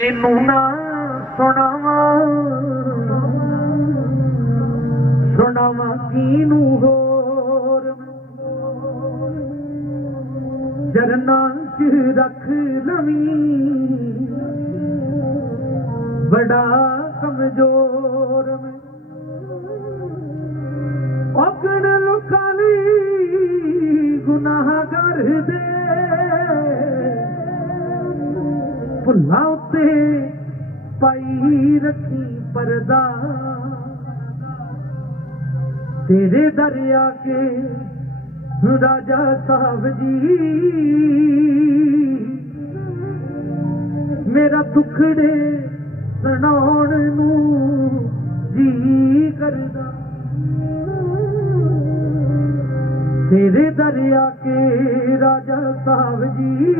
ਇਹਨੂੰ ਨਾ ਸੁਣਾਵਾਂ ਸੁਣਾਵਾਂ ਕੀਨੂੰ ਹੋਰ ਜਰਨਾ ਚ ਰੱਖ ਲਵੀਂ ਬੜਾ ਕਮਜ਼ੋਰ ਮੈਂ ਔਗਣ ਲੋਕਾਂ ਲਈ ਗੁਨਾਹ ਕਰਦੇ ਭੁੱਲਾਂ ਉੱਤੇ ਪਾਈ ਰੱਖੀ ਪਰਦਾ। ਤੇਰੇ ਦਰਿਆ ਕੇ ਰਾਜਾ ਸਾਹਿਬ ਜੀ, ਮੇਰਾ ਦੁਖੜੇ ਸੁਣਾਉਣ ਨੂੰ ਜੀ ਕਰਦਾ। ਤੇਰੇ ਦਰਿਆ ਕੇ ਰਾਜਾ ਸਾਹਿਬ ਜੀ